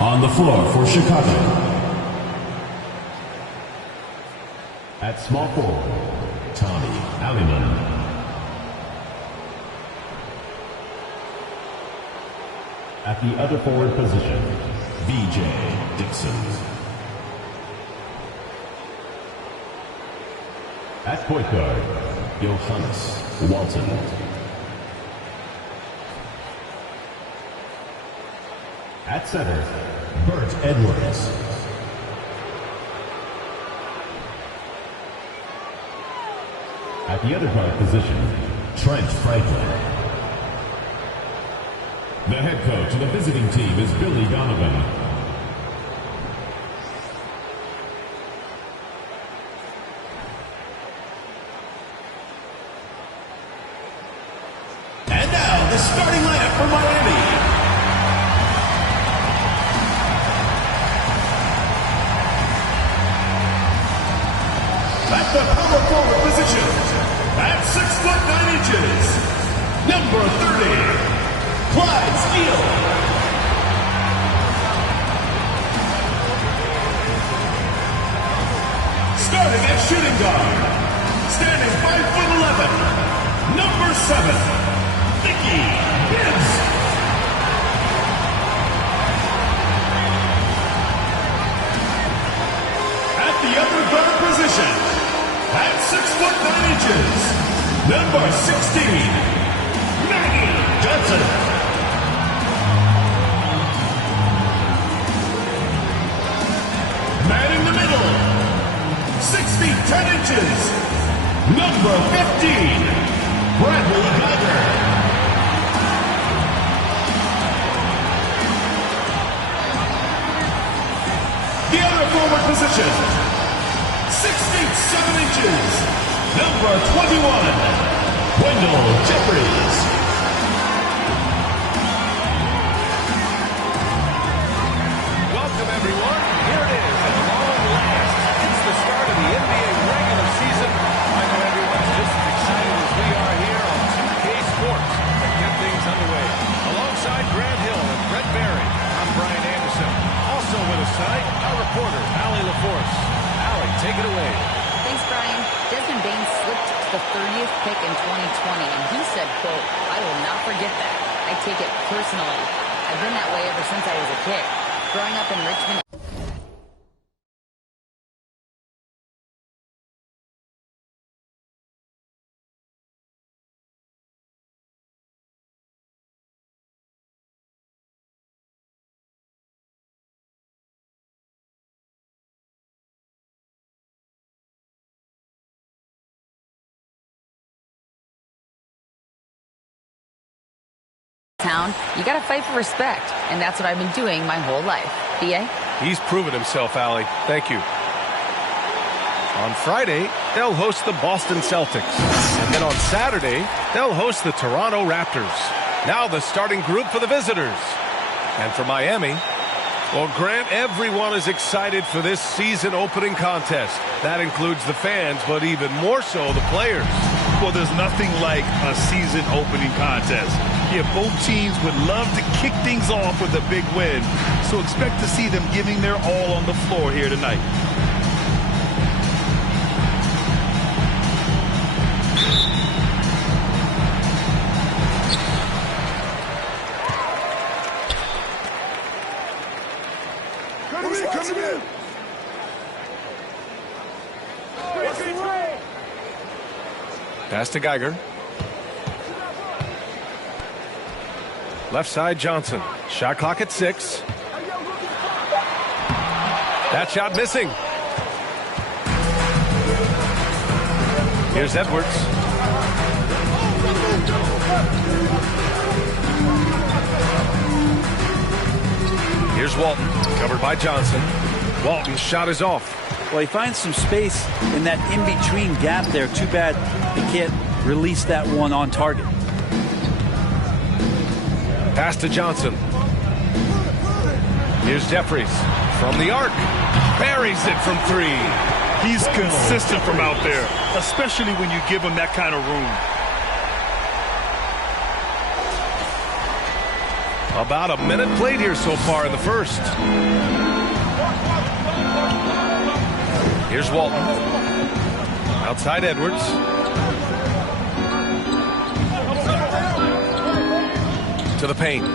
On the floor for Chicago. At small forward, Tommy Alliman. At the other forward position, B.J. Dixon. At point guard, Johannes Walton. At center, Bert Edwards. At the other guard position, Trent Franklin. The head coach of the visiting team is Billy Donovan. And now, the starting lineup for Miami. At the power forward position, at 6'9", number 30, Clyde Steele. Starting at shooting guard, standing 5'11", number 7, Nicky Bibbs. At the other guard position, at 6'9", number 16, Maggie Johnson. Man in the middle, 6 feet 10 inches, number 15, Bradley Geiger. The other forward position, 6 feet 7 inches, number 21, Wendell Jeffries. Welcome, everyone. Here it is, at long last. It's the start of the NBA regular season. I know everyone's just as excited as we are here on 2K Sports to get things underway. Alongside Grant Hill and Brett Barry, I'm Brian Anderson. Also with us tonight, our reporter, Allie LaForce. Allie, take it away. Thanks, Brian. Desmond Bain slipped to the 30th pick in 2020, and he said, quote, "I will not forget that. I take it personally. I've been that way ever since I was a kid. Growing up in Richmond." Town, you gotta fight for respect, and that's what I've been doing my whole life. B.A.? He's proven himself, Allie. Thank you. On Friday, they'll host the Boston Celtics. And then on Saturday, they'll host the Toronto Raptors. Now the starting group for the visitors. And for Miami, well, Grant, everyone is excited for this season opening contest. That includes the fans, but even more so the players. Well, there's nothing like a season opening contest. Yeah, both teams would love to kick things off with a big win. So expect to see them giving their all on the floor here tonight. Come in. Pass to Geiger. Left side, Johnson. Shot clock at 6. That shot missing. Here's Edwards. Here's Walton, covered by Johnson. Walton's shot is off. Well, he finds some space in that in-between gap there. Too bad he can't release that one on target. Pass to Johnson. Here's Jeffries from the arc. Buries it from 3. He's consistent from out there, especially when you give him that kind of room. About a minute played here so far in the first. Here's Walton. Outside Edwards. To the paint.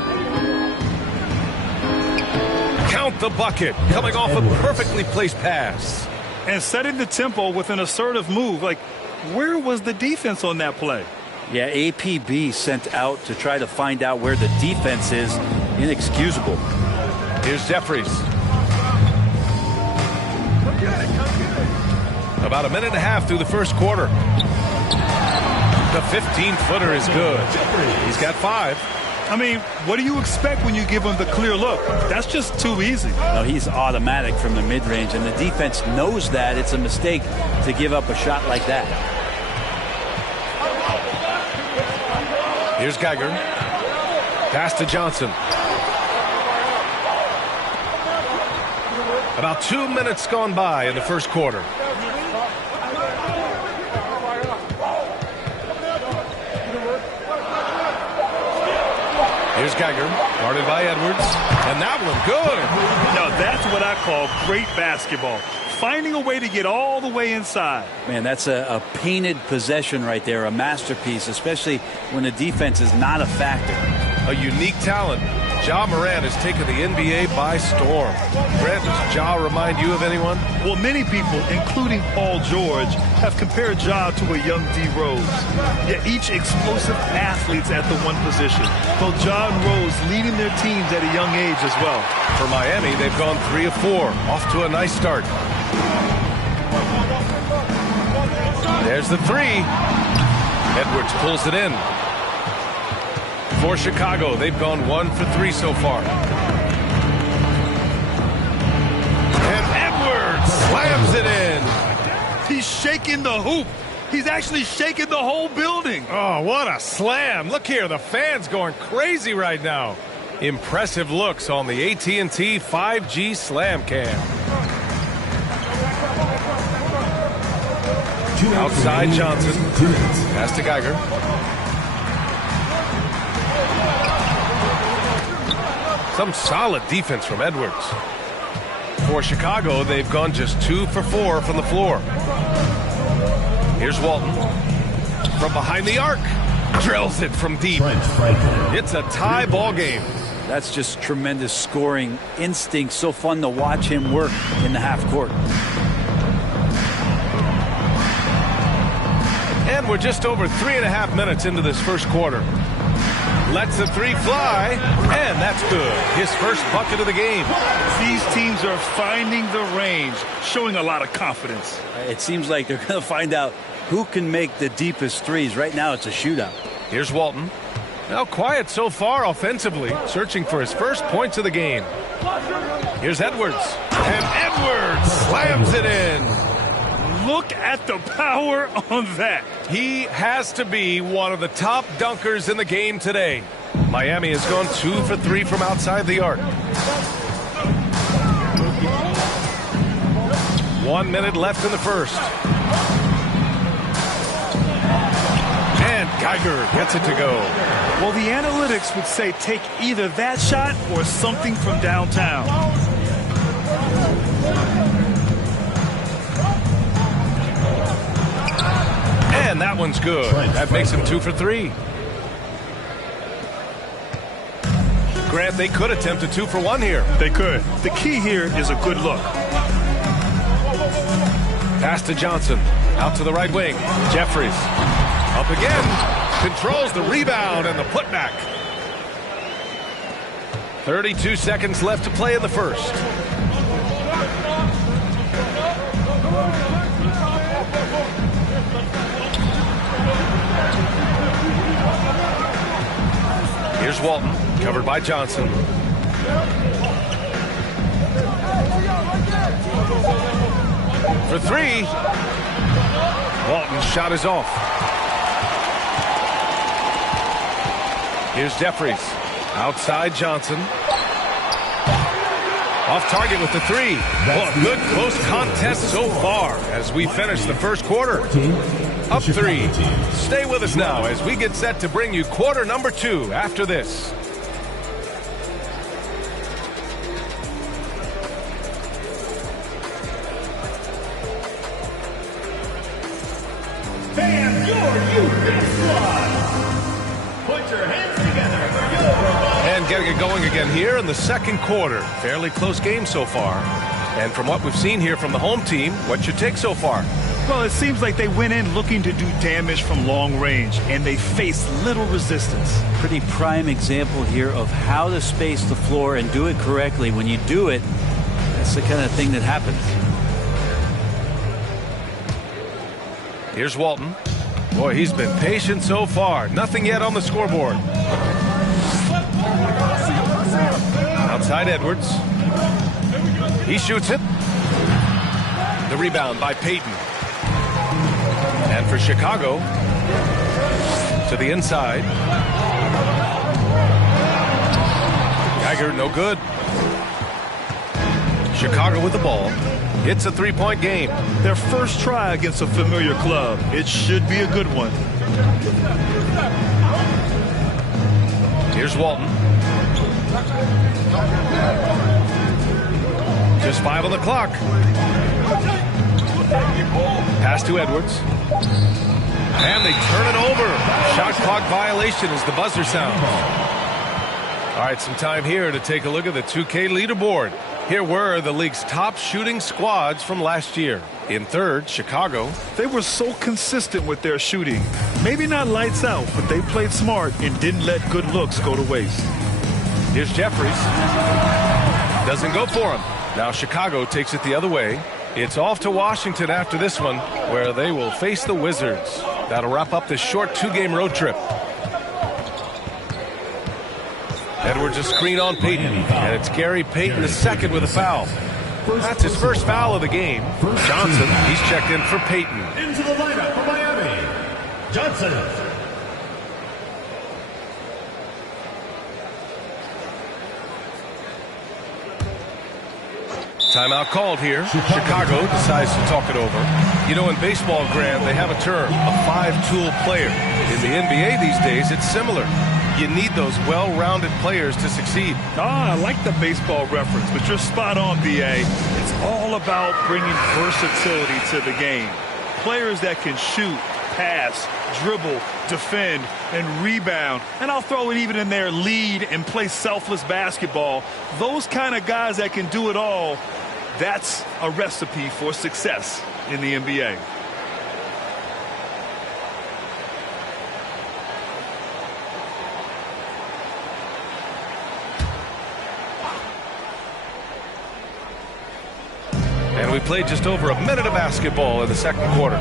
Count the bucket. Coming off a perfectly placed pass. And setting the tempo with an assertive move. Like, where was the defense on that play? Yeah, APB sent out to try to find out where the defense is. Inexcusable. Here's Jeffries. About a minute and a half through the first quarter. The 15-footer is good. He's got 5. I mean, what do you expect when you give him the clear look? That's just too easy. No, he's automatic from the mid-range, and the defense knows that it's a mistake to give up a shot like that. Here's Geiger. Pass to Johnson. About 2 minutes gone by in the first quarter. Here's Geiger, guarded by Edwards, and that one good. Now that's what I call great basketball. Finding a way to get all the way inside. Man, that's a painted possession right there, a masterpiece, especially when the defense is not a factor. A unique talent. Ja Morant has taken the NBA by storm. Brent, does Ja remind you of anyone? Well, many people, including Paul George, have compared Ja to a young D. Rose. Yet each explosive athletes at the one position. Though Ja and Rose leading their teams at a young age as well. For Miami, they've gone 3 of 4. Off to a nice start. There's the 3. Edwards pulls it in. For Chicago, they've gone 1 for 3 so far. And Edwards slams it in. He's shaking the hoop. He's actually shaking the whole building. Oh, what a slam. Look here, the fans going crazy right now. Impressive looks on the AT&T 5G Slam Cam. Outside Johnson. Pass to Geiger. Some solid defense from Edwards. For Chicago, they've gone just 2 for 4 from the floor. Here's Walton. From behind the arc. Drills it from deep. It's a tie ball game. That's just tremendous scoring instinct. So fun to watch him work in the half court. And we're just over 3.5 minutes into this first quarter. Lets the 3 fly, and that's good. His first bucket of the game. These teams are finding the range, showing a lot of confidence. It seems like they're going to find out who can make the deepest threes. Right now, it's a shootout. Here's Walton. Now quiet so far offensively, searching for his first points of the game. Here's Edwards, and Edwards slams it in. Look at the power on that. He has to be one of the top dunkers in the game today. Miami has gone 2 for 3 from outside the arc. 1 minute left in the first. And Geiger gets it to go. Well, the analytics would say take either that shot or something from downtown. And that one's good. That makes him 2 for 3. Grant, they could attempt a 2 for 1 here. They could. The key here is a good look. Pass to Johnson. Out to the right wing. Jeffries. Up again. Controls the rebound and the putback. 32 seconds left to play in the first. Here's Walton, covered by Johnson. For 3. Walton's shot is off. Here's Jeffries. Outside Johnson. Off target with the 3. Well, a good close contest so far as we finish the first quarter. Up 3. Stay with us now as we get set to bring you quarter number 2 after this. And getting it going again here in the second quarter. Fairly close game so far. And from what we've seen here from the home team, what's your take so far? Well, it seems like they went in looking to do damage from long range, and they faced little resistance. Pretty prime example here of how to space the floor and do it correctly. When you do it, that's the kind of thing that happens. Here's Walton. Boy, he's been patient so far. Nothing yet on the scoreboard. Outside Edwards. He shoots it. The rebound by Payton. And for Chicago, to the inside. Geiger, no good. Chicago with the ball. It's a three-point game. Their first try against a familiar club. It should be a good one. Here's Walton. Just 5 on the clock. Pass to Edwards. And they turn it over. Shot clock violation as the buzzer sounds. All right, some time here to take a look at the 2K leaderboard. Here were the league's top shooting squads from last year. In third, Chicago. They were so consistent with their shooting. Maybe not lights out, but they played smart and didn't let good looks go to waste. Here's Jeffries. Doesn't go for him. Now Chicago takes it the other way. It's off to Washington after this one, where they will face the Wizards. That'll wrap up this short two-game road trip. Edwards a screen on Payton, and it's Gary Payton the second with a foul. That's his first foul of the game. Johnson, he's checked in for Payton. Into the lineup for Miami, Johnson. Timeout called here. Chicago decides to talk it over. You know, in baseball, Grant, they have a term, a five-tool player. In the NBA these days, it's similar. You need those well-rounded players to succeed. I like the baseball reference, but you're spot on, B.A. It's all about bringing versatility to the game. Players that can shoot, pass, dribble, defend, and rebound. And I'll throw it even in there, lead and play selfless basketball. Those kind of guys that can do it all, that's a recipe for success in the NBA. And we played just over a minute of basketball in the second quarter.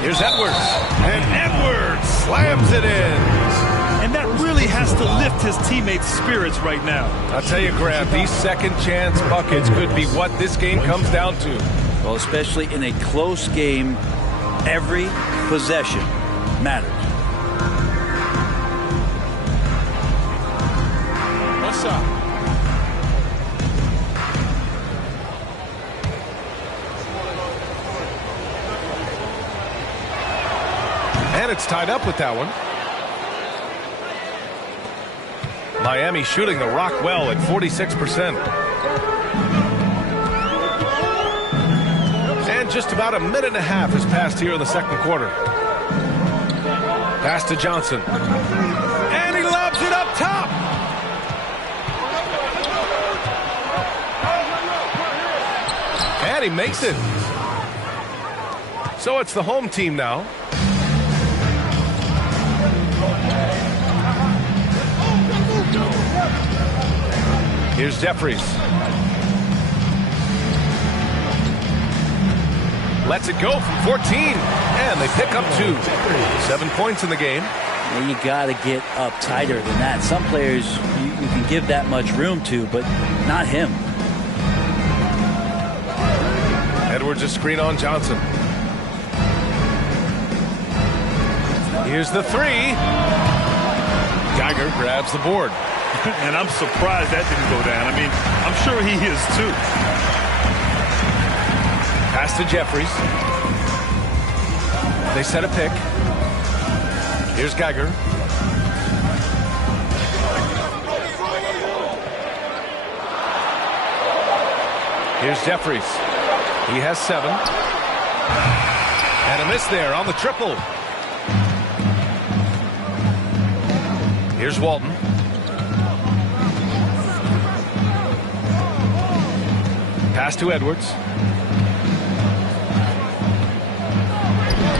Here's Edwards. And Edwards slams it in. And that really has to lift his teammates' spirits right now. I'll tell you, Grant, these second chance buckets could be what this game comes down to. Well, especially in a close game, every possession matters. What's up? And it's tied up with that one. Miami shooting the rock well at 46%. And just about a minute and a half has passed here in the second quarter. Pass to Johnson. And he lobs it up top. And he makes it. So it's the home team now. Here's Jeffries. Lets it go from 14. And they pick up 2. 7 points in the game. Well, you got to get up tighter than that. Some players you can give that much room to, but not him. Edwards a screen on Johnson. Here's the 3. Geiger grabs the board. And I'm surprised that didn't go down. I mean, I'm sure he is too. Pass to Jeffries. They set a pick. Here's Geiger. Here's Jeffries. He has 7. And a miss there on the triple. Here's Walton. Pass to Edwards.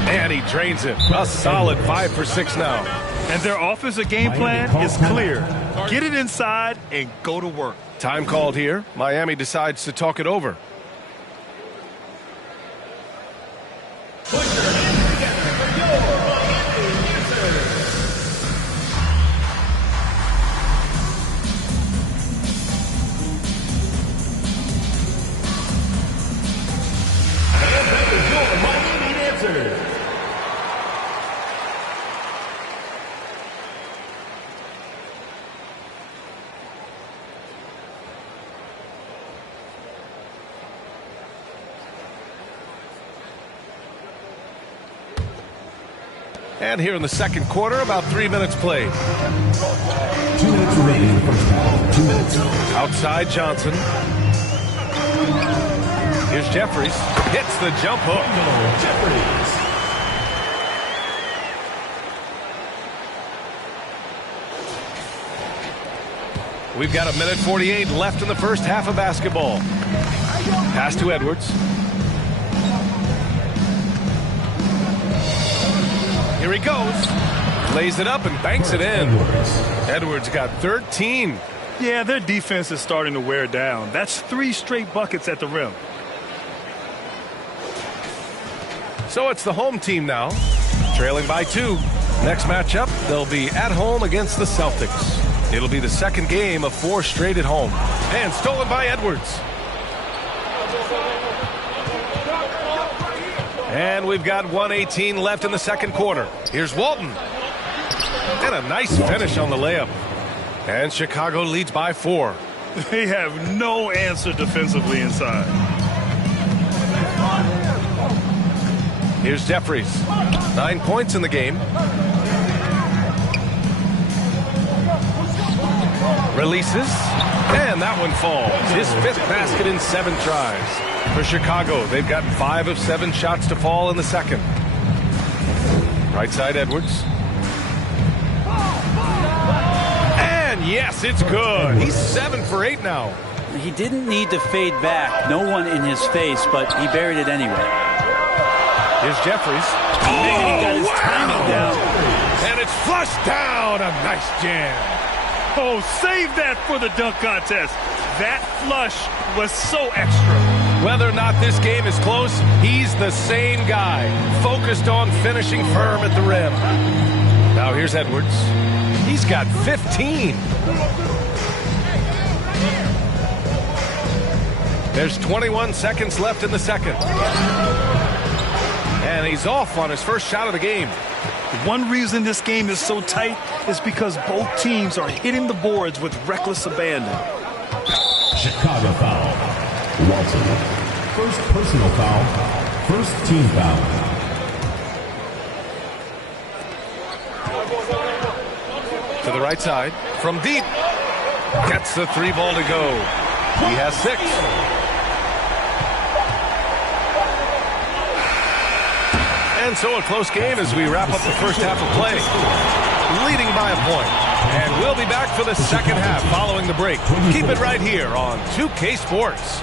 And he drains it. A solid 5 for 6 now. And their offensive game plan is clear. Get it inside and go to work. Time called here. Miami decides to talk it over. And here in the second quarter, about 3 minutes played. 2 minutes remaining in the first half. 2 minutes. Outside Johnson. Here's Jeffries. Hits the jump hook. Jeffries. We've got 1:48 left in the first half of basketball. Pass to Edwards. Here he goes. Lays it up and banks it in. Edwards got 13. Yeah, their defense is starting to wear down. That's 3 straight buckets at the rim. So it's the home team now, trailing by 2. Next matchup, they'll be at home against the Celtics. It'll be the second game of 4 straight at home. And stolen by Edwards. And we've got 1:18 left in the second quarter. Here's Walton. And a nice finish on the layup. And Chicago leads by 4. They have no answer defensively inside. Here's Jeffries. 9 points in the game. Releases. And that one falls. His 5th basket in 7 tries. For Chicago, they've gotten 5 of 7 shots to fall in the second. Right side Edwards. And yes, it's good. He's 7 for 8 now. He didn't need to fade back. No one in his face, but he buried it anyway. Here's Jeffries. He got his timing down. And it's flushed down. A nice jam. Oh, save that for the dunk contest. That flush was so extra. Whether or not this game is close, he's the same guy, focused on finishing firm at the rim. Now here's Edwards. He's got 15. There's 21 seconds left in the second. And he's off on his first shot of the game. One reason this game is so tight is because both teams are hitting the boards with reckless abandon. Chicago foul. Walton. First personal foul. First team foul. To the right side. From deep. Gets the 3 ball to go. He has 6. And so a close game as we wrap up the first half of play. Leading by a point. And we'll be back for the second half following the break. Keep it right here on 2K Sports.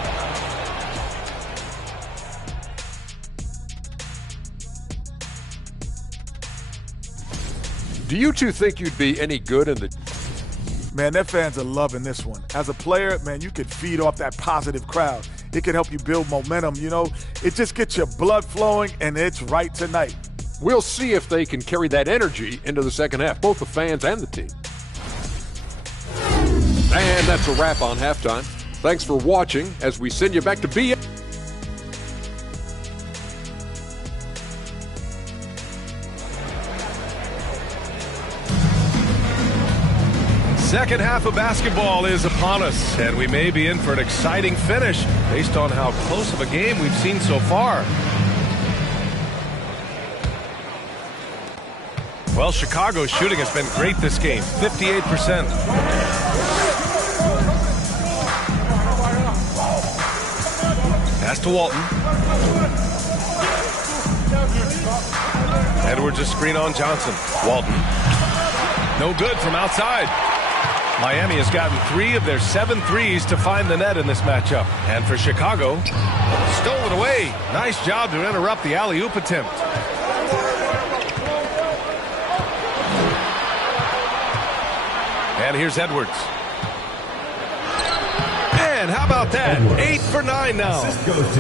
Do you two think you'd be any good in the... Man, their fans are loving this one. As a player, man, you can feed off that positive crowd. It can help you build momentum, you know. It just gets your blood flowing, and it's right tonight. We'll see if they can carry that energy into the second half, both the fans and the team. And that's a wrap on halftime. Thanks for watching as we send you back to BS. Second half of basketball is upon us, and we may be in for an exciting finish based on how close of a game we've seen so far. Well, Chicago's shooting has been great this game, 58%. Pass to Walton. Edwards a screen on Johnson. Walton. No good from outside. Miami has gotten 3 of their 7 threes to find the net in this matchup. And for Chicago, stolen away. Nice job to interrupt the alley-oop attempt. And here's Edwards. And how about that? 8 for 9 now.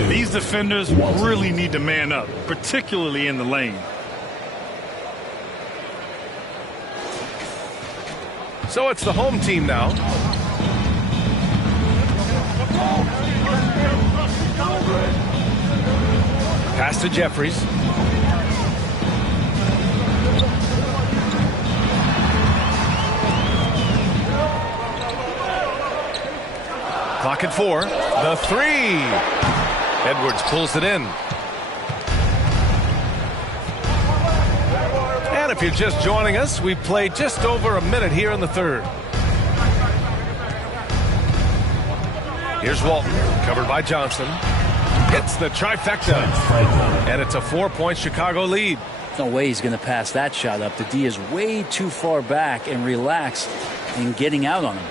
These defenders really need to man up, particularly in the lane. So it's the home team now. Pass to Jeffries. Clock at 4. The 3. Edwards pulls it in. And if you're just joining us, we've played just over a minute here in the third. Here's Walton, covered by Johnson. Hits the trifecta. And it's a 4-point Chicago lead. No way he's going to pass that shot up. The D is way too far back and relaxed in getting out on him.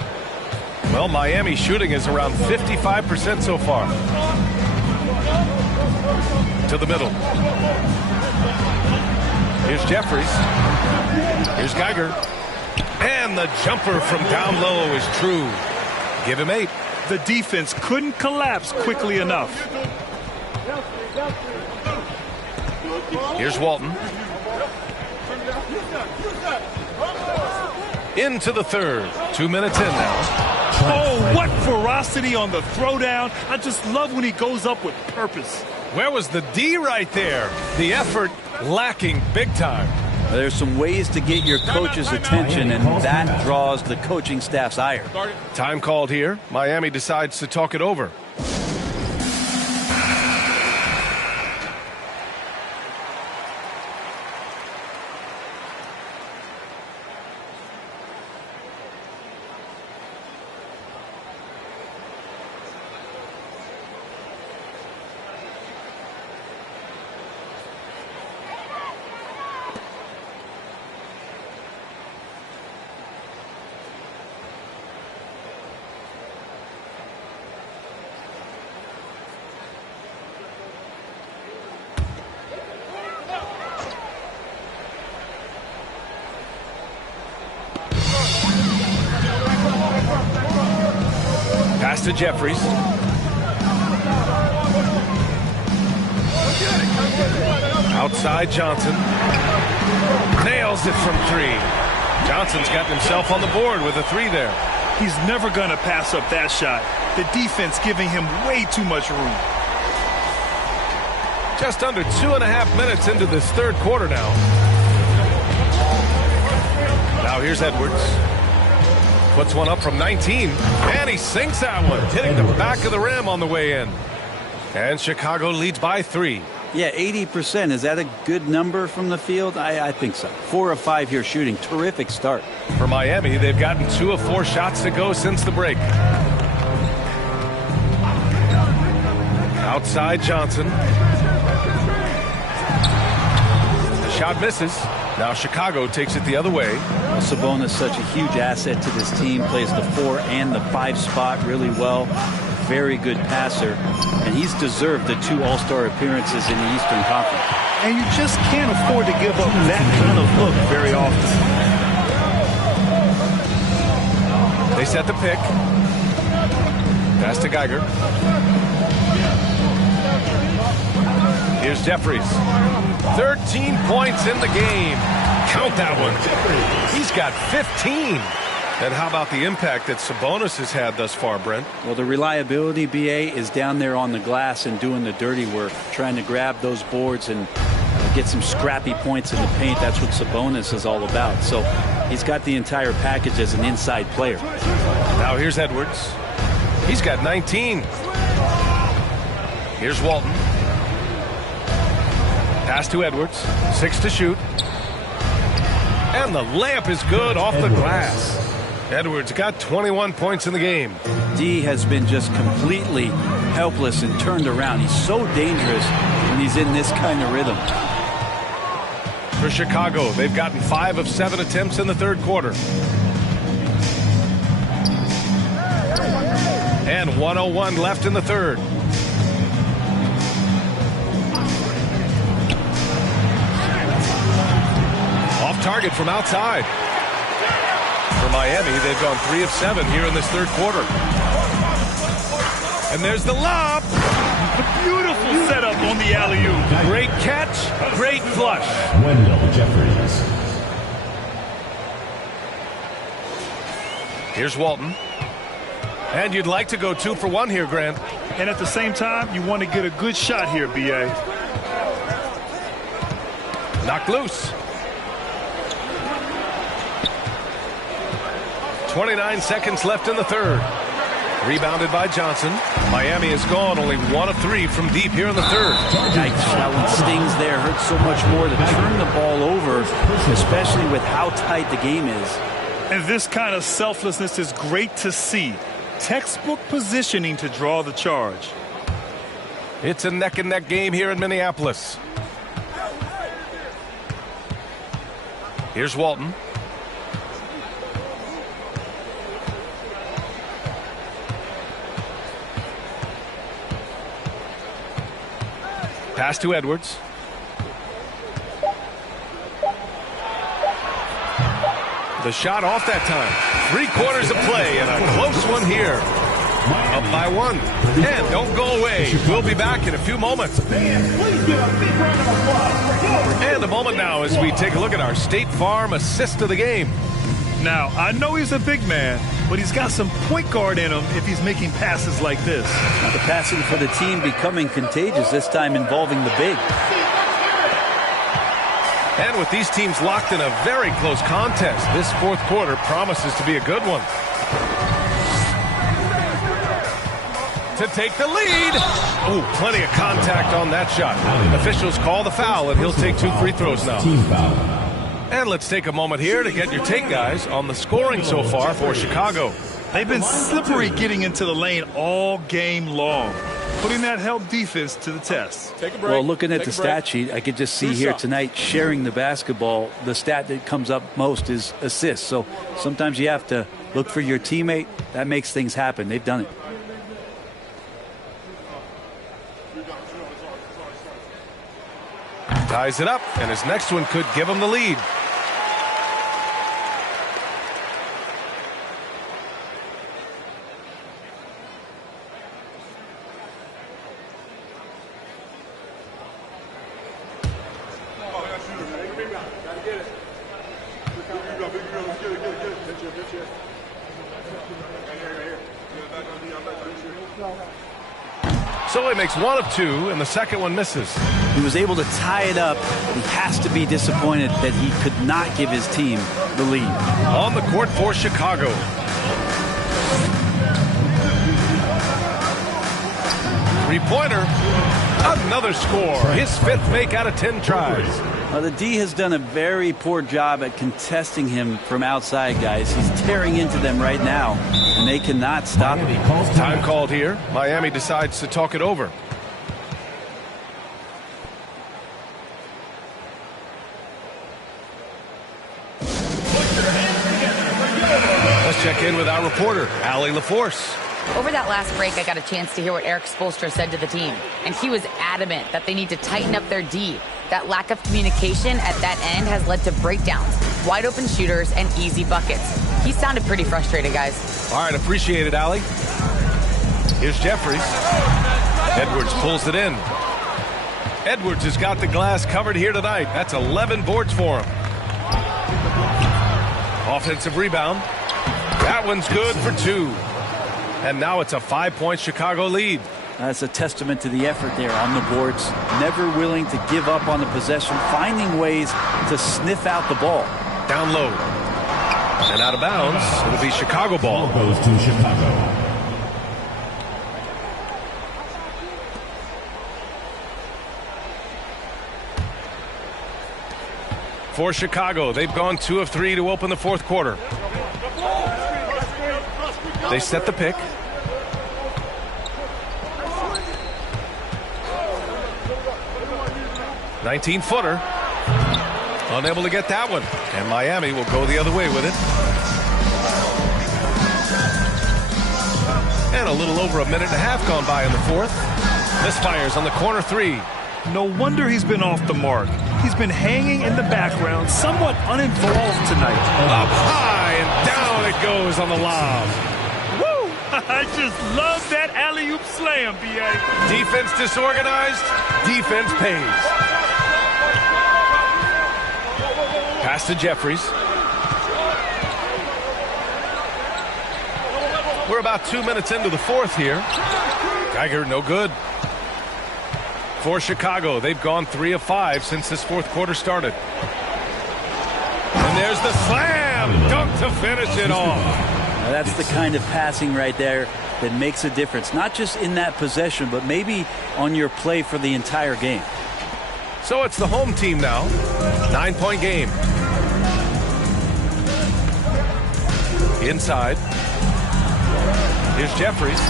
Well, Miami's shooting is around 55% so far. To the middle. Here's Jeffries. Here's Geiger. And the jumper from down low is true. Give him 8. The defense couldn't collapse quickly enough. Here's Walton. Into the third. 2 minutes in now. Oh, what ferocity on the throwdown. I just love when he goes up with purpose. Where was the D right there? The effort lacking big time. There's some ways to get your coach's attention, and that draws the coaching staff's ire. Time called here. Miami decides to talk it over. Pass to Jeffries. Outside Johnson. Nails it from 3. Johnson's got himself on the board with a 3 there. He's never going to pass up that shot. The defense giving him way too much room. Just under 2.5 minutes into this third quarter now. Now here's Edwards. Puts one up from 19, and he sinks that one, hitting the back of the rim on the way in. And Chicago leads by 3. Yeah, 80%. Is that a good number from the field? I think so. 4 of 5 here shooting. Terrific start. For Miami, they've gotten 2 of 4 shots to go since the break. Outside Johnson. The shot misses. Now Chicago takes it the other way. Well, Sabonis such a huge asset to this team. Plays the 4 and the 5 spot really well. Very good passer. And he's deserved the 2 All-Star appearances in the Eastern Conference. And you just can't afford to give up that kind of look very often. They set the pick. Pass to Geiger. Here's Jeffries. 13 points in the game. Count that one. He's got 15. And how about the impact that Sabonis has had thus far, Brent? Well, the reliability, BA, is down there on the glass and doing the dirty work, trying to grab those boards and get some scrappy points in the paint. That's what Sabonis is all about. So he's got the entire package as an inside player. Now here's Edwards. He's got 19. Here's Walton. Pass to Edwards. 6 to shoot. And the layup is good off the glass. Edwards got 21 points in the game. D has been just completely helpless and turned around. He's so dangerous when he's in this kind of rhythm. For Chicago, they've gotten 5 of 7 attempts in the third quarter. And 1:01 left in the third. Off target from outside. For Miami, they've gone 3 of 7 here in this third quarter. And there's the lob. Beautiful setup on the alley-oop. Great catch, great flush. Wendell Jeffries. Here's Walton. And you'd like to go 2 for 1 here, Grant. And at the same time, you want to get a good shot here, B.A. Knocked loose. 29 seconds left in the third. Rebounded by Johnson. Miami has gone only 1 of 3 from deep here in the third. Yikes, that one stings there. Hurts so much more to turn the ball over, especially with how tight the game is. And this kind of selflessness is great to see. Textbook positioning to draw the charge. It's a neck-and-neck game here in Minneapolis. Here's Walton. Pass to Edwards. The shot off that time. 3 quarters of play and a close one here. Up by 1. And don't go away. We'll be back in a few moments. And a moment now as we take a look at our State Farm assist of the game. Now, I know he's a big man, but he's got some point guard in him if he's making passes like this. The passing for the team becoming contagious, this time involving the big. And with these teams locked in a very close contest, this fourth quarter promises to be a good one. To take the lead. Oh, plenty of contact on that shot. Officials call the foul, and he'll take 2 free throws now. Team foul. And let's take a moment here to get your take, guys, on the scoring so far for Chicago. They've been slippery getting into the lane all game long, putting that help defense to the test. Take a break. Well, looking at the stat sheet, I could just see here tonight sharing the basketball. The stat that comes up most is assists. So sometimes you have to look for your teammate. That makes things happen. They've done it. Ties it up, and his next one could give him the lead. So he makes 1 of 2, and the second one misses. He was able to tie it up. He has to be disappointed that he could not give his team the lead. On the court for Chicago. Three-pointer. Another score. His 5th make out of 10 tries. The D has done a very poor job at contesting him from outside, guys. He's tearing into them right now, and they cannot stop him. Time called here. Miami decides to talk it over. Let's check in with our reporter, Allie LaForce. Over that last break, I got a chance to hear what Eric Spoelstra said to the team, and he was adamant that they need to tighten up their D. That lack of communication at that end has led to breakdowns, wide open shooters, and easy buckets. He sounded pretty frustrated, guys. All right, appreciate it, Allie. Here's Jeffries. Edwards pulls it in. Edwards has got the glass covered here tonight. That's 11 boards for him. Offensive rebound. That one's good for 2. And now it's a 5-point Chicago lead. That's a testament to the effort there on the boards. Never willing to give up on the possession, finding ways to sniff out the ball. Down low. And out of bounds. It'll be Chicago ball. Ball goes to Chicago. For Chicago, they've gone 2 of 3 to open the fourth quarter. They set the pick. 19-footer. Unable to get that one. And Miami will go the other way with it. And a little over a minute and a half gone by in the fourth. Misfires on the corner three. No wonder he's been off the mark. He's been hanging in the background, somewhat uninvolved tonight. Up high and down it goes on the lob. Woo! I just love that alley-oop slam, B.A. Defense disorganized. Defense pays. Pass to Jeffries. We're about 2 minutes into the fourth here. Geiger, no good. For Chicago, they've gone 3 of 5 since this fourth quarter started. And there's the slam dunk to finish it off. Now that's the kind of passing right there that makes a difference, not just in that possession, but maybe on your play for the entire game. So it's the home team now. 9-point game. Inside. Here's Jeffries.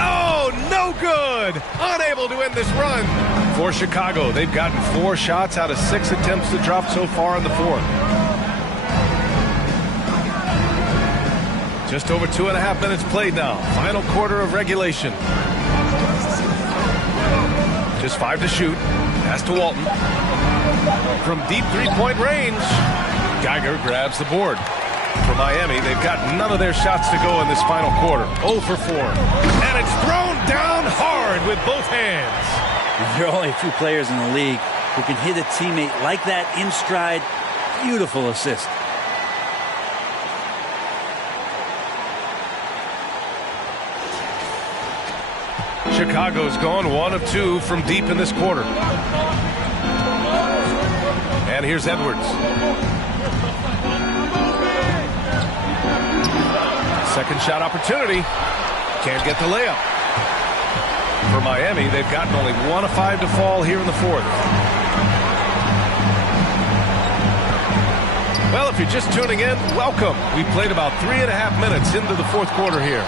Oh, no good. Unable to end this run. For Chicago, they've gotten 4 shots out of 6 attempts to drop so far in the fourth. Just over 2.5 minutes played now. Final quarter of regulation. Just 5 to shoot. Pass to Walton. From deep three-point range, Geiger grabs the board. For Miami, they've got none of their shots to go in this final quarter. 0 for 4. And it's thrown down hard with both hands. There are only a few players in the league who can hit a teammate like that in stride. Beautiful assist. Chicago's gone 1 of 2 from deep in this quarter. And here's Edwards. Second shot opportunity. Can't get the layup. For Miami, they've gotten only 1 of 5 to fall here in the fourth. Well, if you're just tuning in, welcome. We played about 3.5 minutes into the fourth quarter here.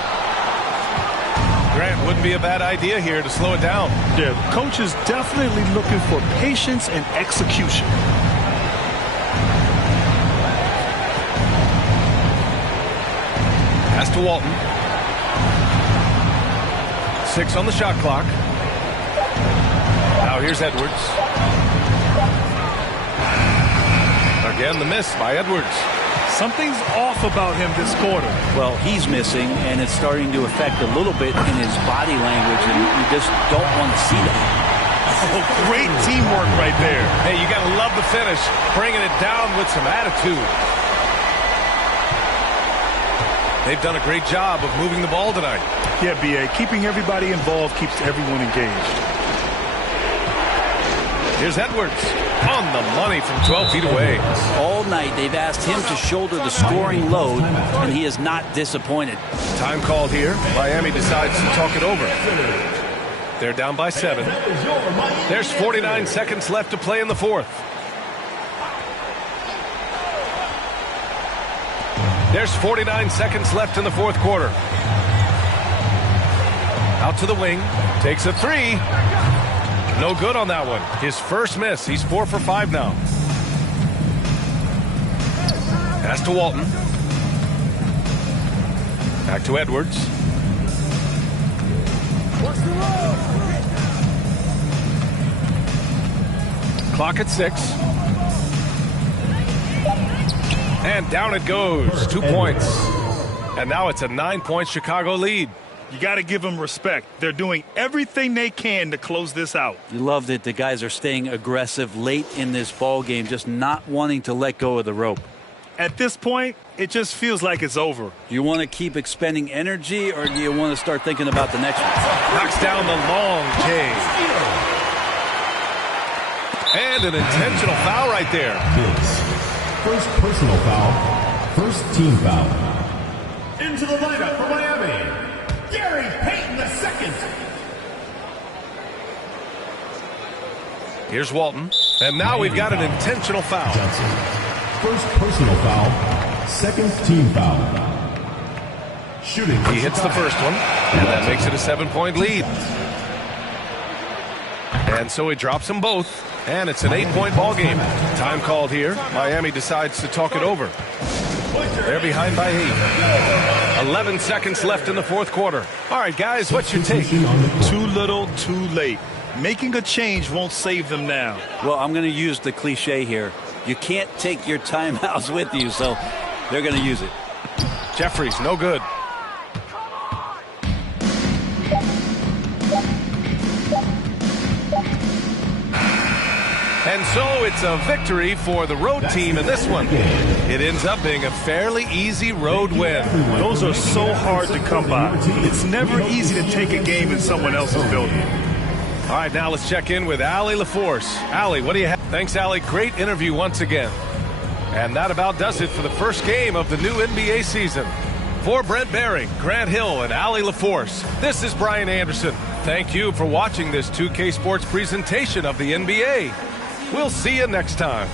Grant, wouldn't be a bad idea here to slow it down. Yeah, the coach is definitely looking for patience and execution. Pass to Walton. 6 on the shot clock. Now here's Edwards. Again, the miss by Edwards. Something's off about him this quarter. Well, he's missing, and it's starting to affect a little bit in his body language, and you just don't want to see that. Oh, great teamwork right there. Hey, you got to love the finish, bringing it down with some attitude. They've done a great job of moving the ball tonight. Yeah, B.A., keeping everybody involved keeps everyone engaged. Here's Edwards on the money from 12 feet away. All night they've asked him to shoulder the scoring load, and he is not disappointed. Time called here. Miami decides to talk it over. They're down by 7. There's 49 seconds left to play in the fourth. There's 49 seconds left in the fourth quarter. Out to the wing. Takes a 3. No good on that one. His first miss. He's 4 for 5 now. Pass to Walton. Back to Edwards. Clock at 6. And down it goes. 2 points. And now it's a 9-point Chicago lead. You got to give them respect. They're doing everything they can to close this out. You love that the guys are staying aggressive late in this ball game, just not wanting to let go of the rope. At this point, it just feels like it's over. Do you want to keep expending energy, or do you want to start thinking about the next one? Knocks down the long J. And an intentional foul right there. First personal foul. First team foul. Into the lineup for Miami, Gary Payton II. Here's Walton. And now we've got an intentional foul. Johnson. First personal foul. Second team foul. Shooting. He hits the first one, and that makes it a 7-point lead. And so he drops them both. And it's an 8-point ball game. Time called here. Miami decides to talk it over. They're behind by 8. 11 seconds left in the fourth quarter. All right, guys, what's your take? Too little, too late. Making a change won't save them now. Well, I'm going to use the cliche here. You can't take your timeouts with you, so they're going to use it. Jeffries, no good. And so it's a victory for the road team in this one. It ends up being a fairly easy road win. Those are so hard to come by. It's never easy to take a game in someone else's building. All right, now let's check in with Allie LaForce. Allie, what do you have? Thanks, Allie. Great interview once again. And that about does it for the first game of the new NBA season. For Brent Barry, Grant Hill, and Allie LaForce, this is Brian Anderson. Thank you for watching this 2K Sports presentation of the NBA. We'll see you next time.